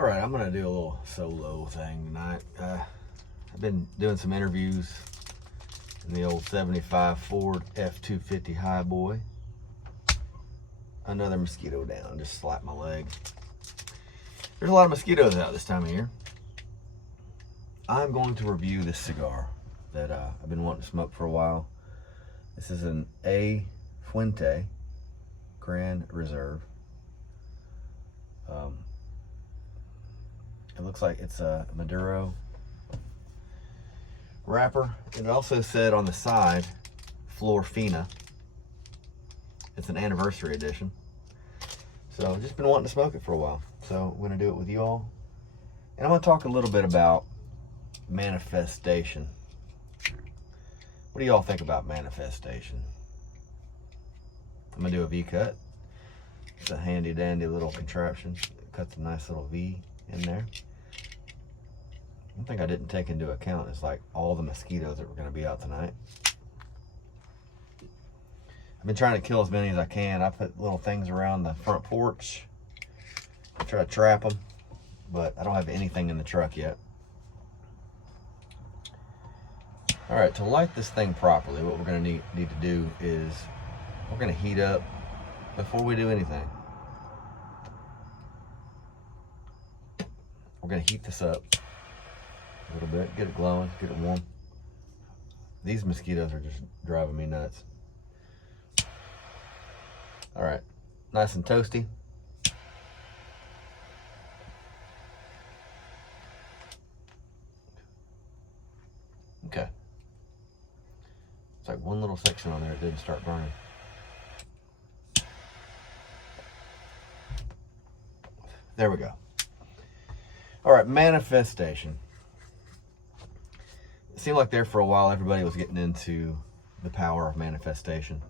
All right, I'm gonna do a little solo thing tonight. I've been doing some interviews in the old 75 Ford F-250 Highboy. Another mosquito down, just slapped my leg. There's a lot of mosquitoes out this time of year. I'm going to review this cigar that I've been wanting to smoke for a while. This is an A. Fuente Grand Reserve. It looks like it's a Maduro wrapper. It also said on the side, Flor Fina. It's an anniversary edition. So I've just been wanting to smoke it for a while. So I'm gonna do it with you all. And I'm gonna talk a little bit about manifestation. What do y'all think about manifestation? I'm gonna do a V-cut. It's a handy dandy little contraption. It cuts a nice little V in there. One thing I didn't take into account is like all the mosquitoes that were gonna be out tonight. I've been trying to kill as many as I can. I put little things around the front porch. I try to trap them, but I don't have anything in the truck yet. All right, to light this thing properly, what we're gonna need to do is we're gonna heat up before we do anything. We're gonna heat this up a little bit, get it glowing, get it warm. These mosquitoes are just driving me nuts. All right, nice and toasty. Okay. It's like one little section on there that didn't start burning. There we go. All right, manifestation. It seemed like there for a while everybody was getting into the power of manifestation.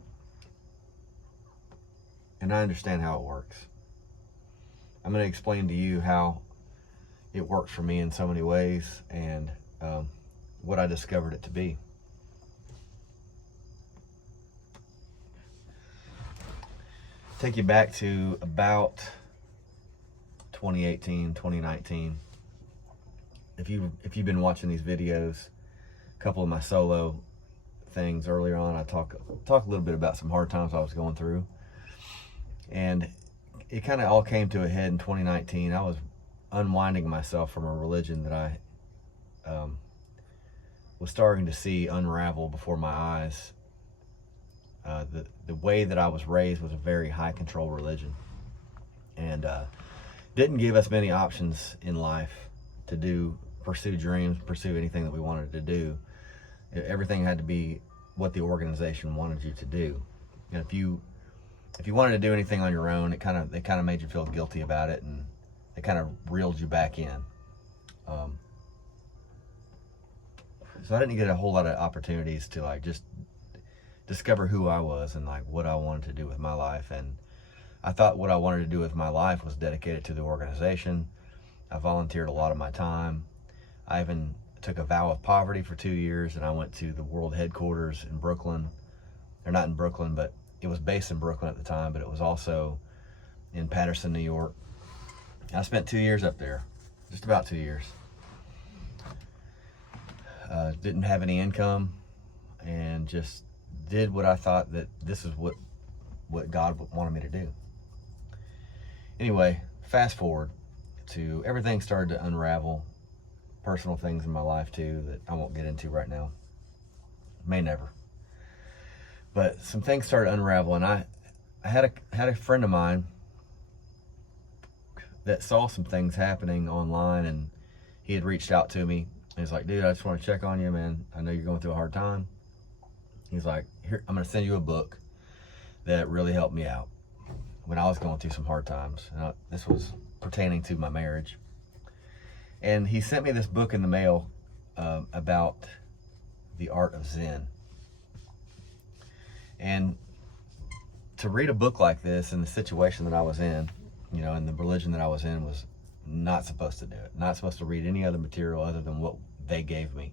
And I understand how it works. I'm going to explain to you how it worked for me in so many ways and what I discovered it to be. Take you back to about 2018, 2019. If you've been watching these videos, a couple of my solo things earlier on, I talk a little bit about some hard times I was going through. And it kind of all came to a head in 2019. I was unwinding myself from a religion that I was starting to see unravel before my eyes. The way that I was raised was a very high control religion, and didn't give us many options in life to pursue dreams, pursue anything that we wanted to do. Everything had to be what the organization wanted you to do. And if you wanted to do anything on your own, they kind of made you feel guilty about it, and they kind of reeled you back in. So I didn't get a whole lot of opportunities to like just discover who I was and like what I wanted to do with my life. And I thought what I wanted to do with my life was dedicated to the organization. I volunteered a lot of my time. I even took a vow of poverty for 2 years, and I went to the world headquarters in Brooklyn. They're not in Brooklyn, but it was based in Brooklyn at the time, but it was also in Patterson, New York. I spent 2 years up there, just about 2 years. Didn't have any income, and just did what I thought that this is what God wanted me to do. Anyway, fast forward to everything started to unravel. Personal things in my life too that I won't get into right now. May never. But some things started to unravel, and I had a friend of mine that saw some things happening online, and he had reached out to me. And he's like, dude, I just want to check on you, man. I know you're going through a hard time. He's like, here, I'm going to send you a book that really helped me out when I was going through some hard times. And this was pertaining to my marriage. And he sent me this book in the mail about the art of Zen. And to read a book like this in the situation that I was in, you know, and the religion that I was in, was not supposed to do it. Not supposed to read any other material other than what they gave me.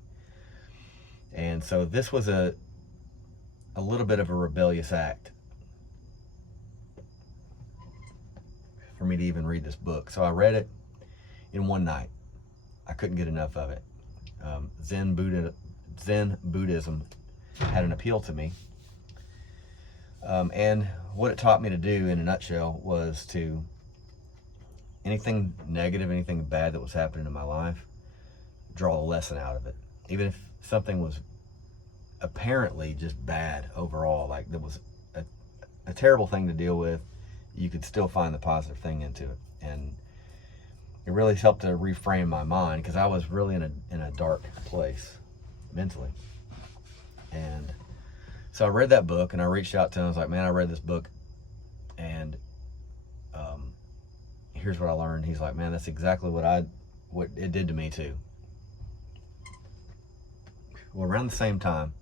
And so this was a little bit of a rebellious act for me to even read this book. So I read it, in one night. I couldn't get enough of it. Zen Buddhism had an appeal to me. And what it taught me to do in a nutshell was to, anything negative, anything bad that was happening in my life, draw a lesson out of it. Even if something was apparently just bad overall, like there was a terrible thing to deal with, you could still find the positive thing into it. And it really helped to reframe my mind, because I was really in a dark place mentally. And so I read that book, and I reached out to him. I was like, man, I read this book, and here's what I learned. He's like, man, that's exactly what it did to me too. Well, around the same time,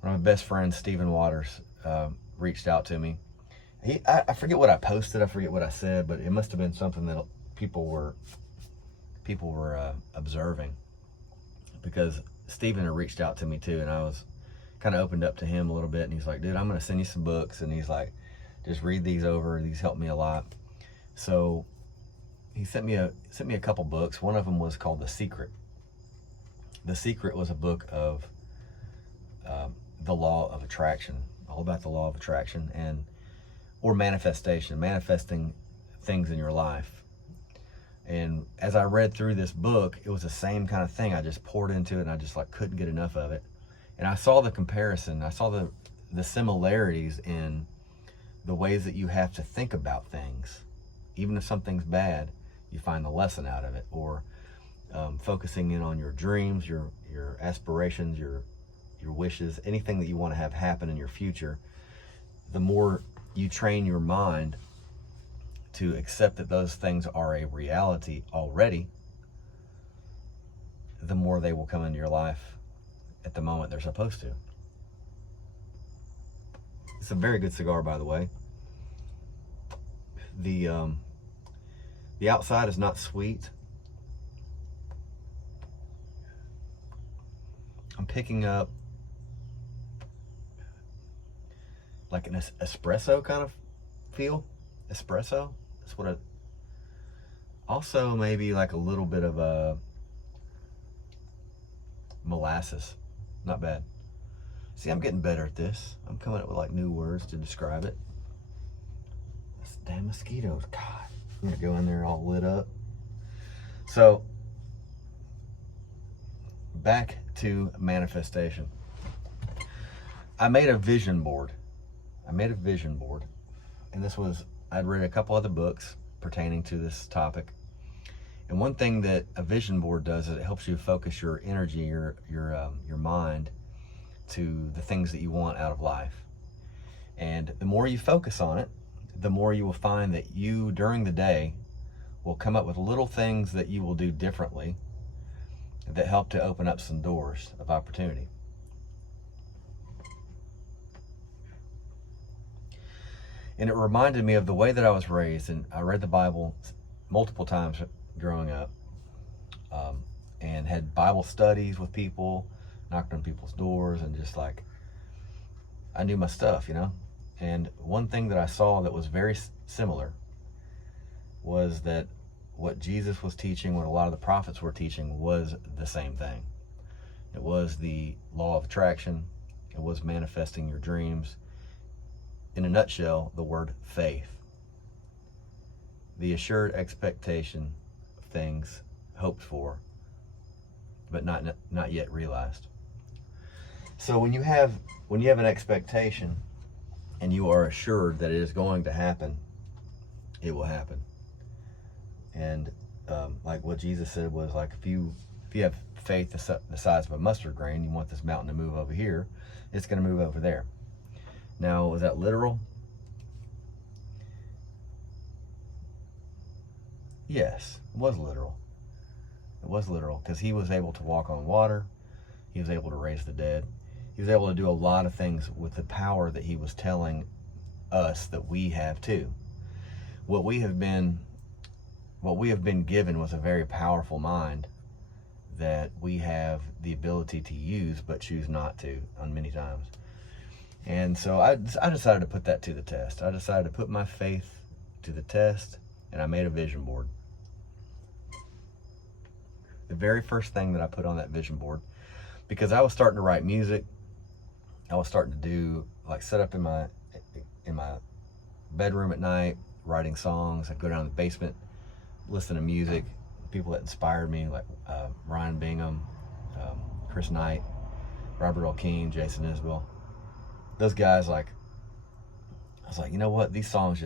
one of my best friends, Stephen Waters, reached out to me. I forget what I posted, I forget what I said, but it must have been something that people were observing, because Stephen had reached out to me too, and I was kind of opened up to him a little bit, and he's like, dude, I'm going to send you some books, and he's like, just read these over, these helped me a lot. So he sent me a couple books. One of them was called The Secret. The Secret was a book of the law of attraction, all about the law of attraction, or manifestation, manifesting things in your life. And as I read through this book, it was the same kind of thing. I just poured into it, and I just like couldn't get enough of it. And I saw the comparison. I saw the similarities in the ways that you have to think about things. Even if something's bad, you find the lesson out of it. Or focusing in on your dreams, your aspirations, your wishes, anything that you want to have happen in your future. The more you train your mind to accept that those things are a reality already, the more they will come into your life at the moment they're supposed to. It's a very good cigar, by the way. The outside is not sweet. I'm picking up like an espresso kind of feel. Espresso, that's what also maybe like a little bit of a molasses. Not bad. See, I'm getting better at this. I'm coming up with like new words to describe it. This damn mosquitoes, God. I'm gonna go in there all lit up. So back to manifestation. I made a vision board. And this was, I'd read a couple other books pertaining to this topic. And one thing that a vision board does is it helps you focus your energy, your mind to the things that you want out of life. And the more you focus on it, the more you will find that you, during the day, will come up with little things that you will do differently that help to open up some doors of opportunity. And it reminded me of the way that I was raised. And I read the Bible multiple times growing up, and had Bible studies with people, knocked on people's doors, and just like, I knew my stuff, you know? And one thing that I saw that was very similar was that what Jesus was teaching, what a lot of the prophets were teaching, was the same thing. It was the law of attraction. It was manifesting your dreams. In a nutshell, the word faith. The assured expectation of things hoped for, but not yet realized. So when you have an expectation and you are assured that it is going to happen, it will happen. And like what Jesus said was, like, if you have faith the size of a mustard grain, you want this mountain to move over here, it's going to move over there. Now, was that literal? Yes, it was literal. It was literal, because he was able to walk on water. He was able to raise the dead. He was able to do a lot of things with the power that he was telling us that we have too. What we have been given was a very powerful mind that we have the ability to use, but choose not to on many times. And so I decided to put that to the test. I decided to put my faith to the test, and I made a vision board. the very first thing that I put on that vision board, because I was starting to write music. I was starting to do, like, set up in my bedroom at night, writing songs. I'd go down to the basement, listen to music, people that inspired me, like Ryan Bingham, Chris Knight, Robert L. King, Jason Isbell. Those guys, like, I was like, you know what? These songs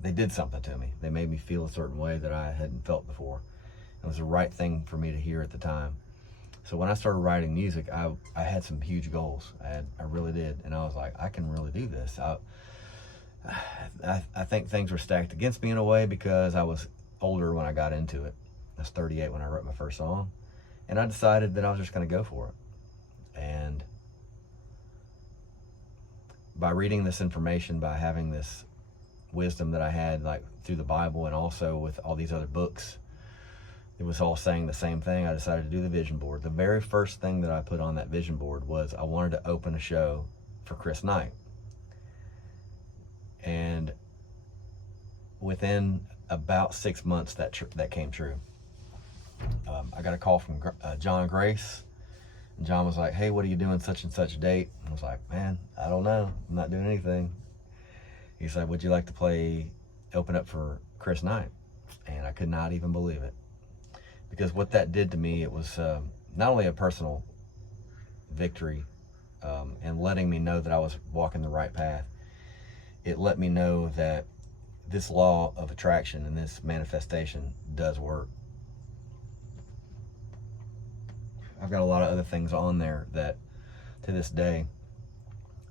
they did something to me. They made me feel a certain way that I hadn't felt before. It was the right thing for me to hear at the time. So when I started writing music, I had some huge goals. I really did. And I was like, I can really do this. I think things were stacked against me in a way because I was older when I got into it. I was 38 when I wrote my first song. And I decided that I was just going to go for it. And by reading this information, by having this wisdom that I had, like through the Bible and also with all these other books, it was all saying the same thing. I decided to do the vision board. The very first thing that I put on that vision board was I wanted to open a show for Chris Knight. And within about 6 months, that came true. I got a call from John Grace. And John was like, hey, what are you doing such and such date? And I was like, man, I don't know. I'm not doing anything. He said, would you like to open up for Chris Knight? And I could not even believe it. Because what that did to me, it was not only a personal victory and letting me know that I was walking the right path, it let me know that this law of attraction and this manifestation does work. I've got a lot of other things on there that, to this day,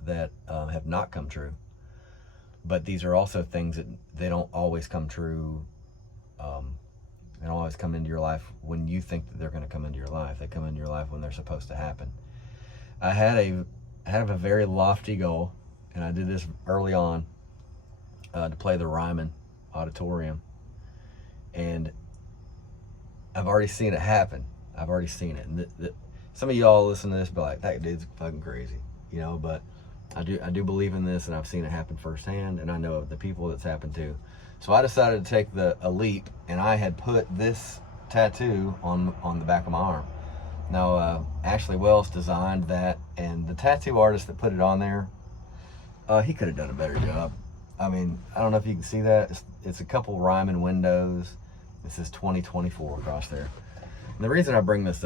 that have not come true. But these are also things that they don't always come true. They don't always come into your life when you think that they're going to come into your life. They come into your life when they're supposed to happen. I have a very lofty goal, and I did this early on, to play the Ryman Auditorium. And I've already seen it happen. I've already seen it. And some of y'all listen to this be like, that dude's fucking crazy, you know, but I do believe in this, and I've seen it happen firsthand, and I know of the people that's happened to. So I decided to take a leap, and I had put this tattoo on the back of my arm. Now, Ashley Wells designed that, and the tattoo artist that put it on there, he could have done a better job. I mean, I don't know if you can see that. It's a couple Ryman windows. It says 2024 across there. And the reason I bring this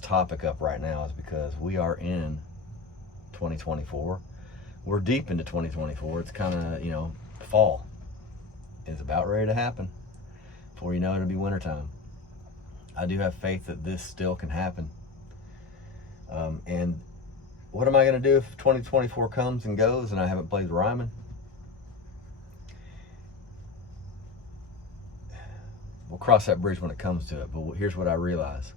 topic up right now is because we are in 2024. We're deep into 2024. It's kind of, fall is about ready to happen. Before you know it, it'll be wintertime. I do have faith that this still can happen. And what am I going to do if 2024 comes and goes and I haven't played the Ryman? We'll cross that bridge when it comes to it, but here's what I realize.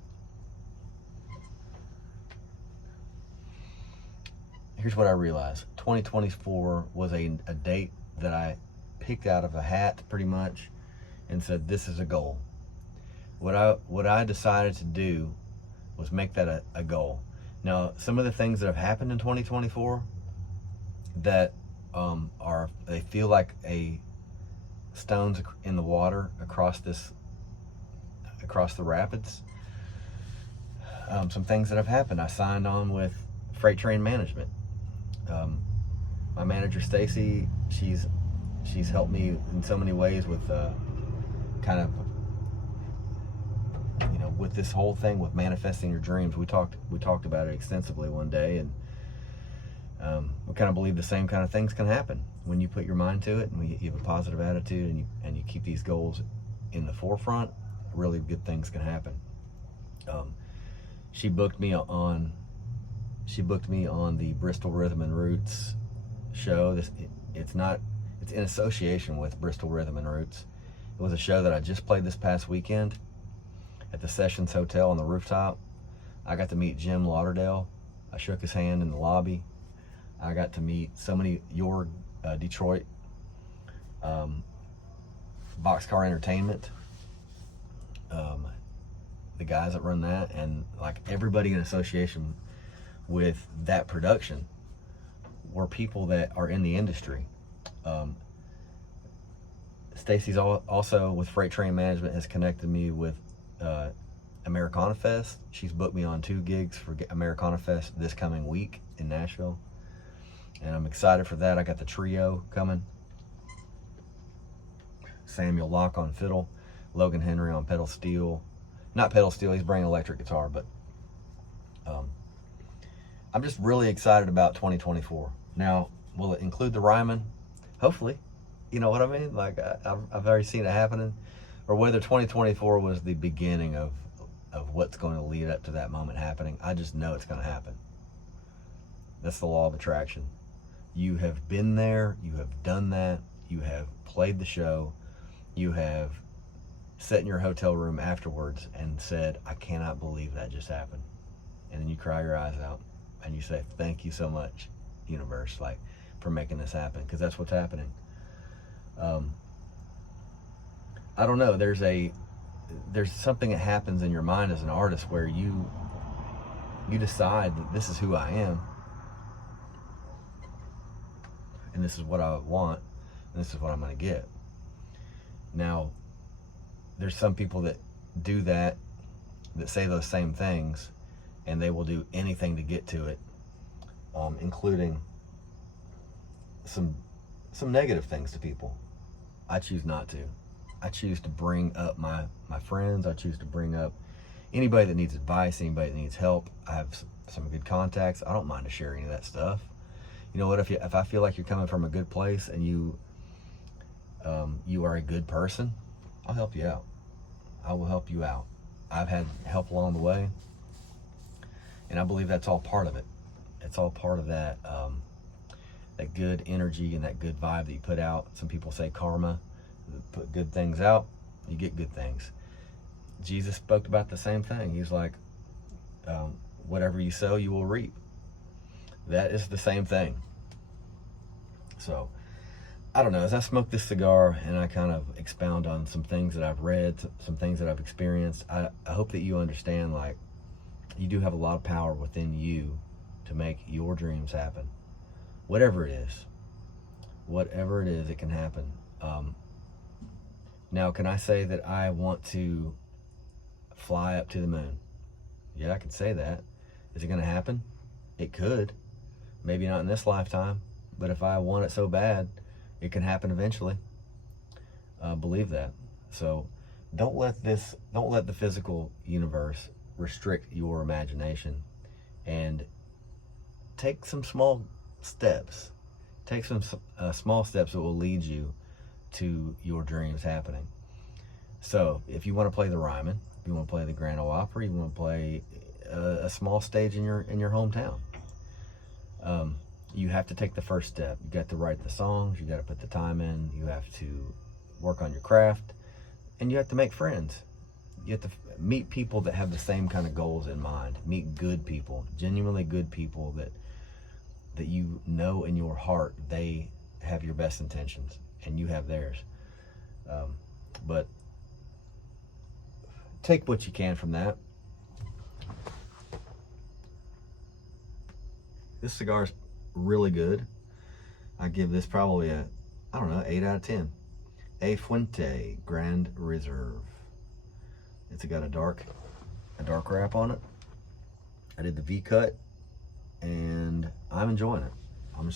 Here's what I realized. 2024 was a date that I picked out of a hat, pretty much, and said, this is a goal. What I decided to do was make that a goal. Now, some of the things that have happened in 2024 that they feel like stones in the water across the rapids. Some things that have happened. I signed on with Freight Train Management. My manager Stacy, she's helped me in so many ways with kind of with this whole thing with manifesting your dreams. We talked about it extensively one day, and we kind of believe the same kind of things can happen when you put your mind to it, and you have a positive attitude, and you keep these goals in the forefront. Really good things can happen. She booked me on the Bristol Rhythm and Roots show. It's in association with Bristol Rhythm and Roots. It was a show that I just played this past weekend at the Sessions Hotel on the rooftop. I got to meet Jim Lauderdale. I shook his hand in the lobby. I got to meet so many Detroit, Boxcar Entertainment, the guys that run that, and like everybody in association with that production were people that are in the industry. Stacy's also with Freight Train Management has connected me with Americana Fest. She's booked me on 2 gigs for Americana Fest this coming week in Nashville. And I'm excited for that. I got the trio coming. Samuel Locke on fiddle, Logan Henry on pedal steel. Not pedal steel, he's bringing electric guitar, but I'm just really excited about 2024. Now, will it include the Ryman? Hopefully. You know what I mean? Like, I've already seen it happening. Or whether 2024 was the beginning of what's going to lead up to that moment happening. I just know it's going to happen. That's the law of attraction. You have been there, you have done that, you have played the show, you have sat in your hotel room afterwards and said, I cannot believe that just happened. And then you cry your eyes out and you say, thank you so much, universe, like, for making this happen, because that's what's happening. I don't know, there's something that happens in your mind as an artist where you decide that this is who I am, and this is what I want, and this is what I'm going to get. Now, there's some people that do that say those same things, and they will do anything to get to it, including some negative things to people. I choose not to. I choose to bring up my friends. I choose to bring up anybody that needs advice, anybody that needs help. I have some good contacts. I don't mind to share any of that stuff. You know what? If I feel like you're coming from a good place and you are a good person, I'll help you out. I will help you out. I've had help along the way, and I believe that's all part of it. It's all part of that that good energy and that good vibe that you put out. Some people say karma. Put good things out, you get good things. Jesus spoke about the same thing. He's like, whatever you sow, you will reap. That is the same thing. So, I don't know, as I smoke this cigar and I kind of expound on some things that I've read, some things that I've experienced, I hope that you understand, like, you do have a lot of power within you to make your dreams happen. Whatever it is, it can happen. Now, can I say that I want to fly up to the moon? Yeah, I can say that. Is it going to happen? It could. Maybe not in this lifetime, but if I want it so bad, it can happen eventually. Believe that. So don't let the physical universe restrict your imagination, and take some small steps. Take some small steps that will lead you to your dreams happening. So if you want to play the Ryman, if you want to play the Grand Ole Opry, you want to play a small stage in your hometown, you have to take the first step. You got to write the songs, you got to put the time in, you have to work on your craft, and you have to make friends. You have to meet people that have the same kind of goals in mind. Meet good people, genuinely good people that you know in your heart they have your best intentions and you have theirs. But take what you can from that. This cigar is really good. I give this probably a, 8 out of 10. A Fuente Grand Reserve. It's got a dark wrap on it. I did the V cut, and I'm enjoying it. I'm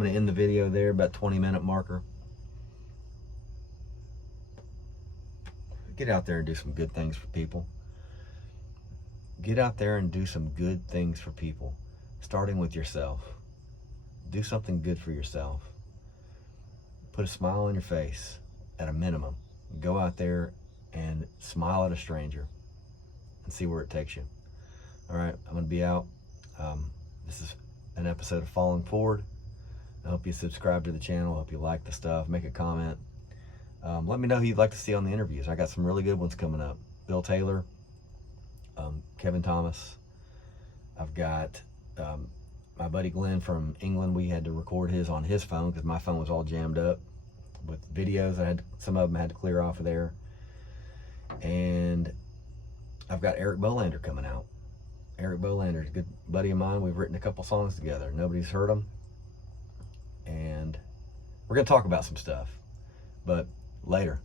gonna end the video there, about 20-minute marker. Get out there and do some good things for people. Get out there and do some good things for people, starting with yourself. Do something good for yourself. Put a smile on your face at a minimum. Go out there and smile at a stranger and see where it takes you. All right, I'm gonna be out. This is an episode of Falling Forward. I hope you subscribe to the channel. I hope you like the stuff. Make a comment. Let me know who you'd like to see on the interviews. I got some really good ones coming up. Bill Taylor, Kevin Thomas. I've got my buddy Glenn from England. We had to record his on his phone because my phone was all jammed up with videos. Some of them I had to clear off of there. And I've got Eric Bolander coming out. Eric Bolander is a good buddy of mine. We've written a couple songs together. Nobody's heard them. And we're going to talk about some stuff, but later.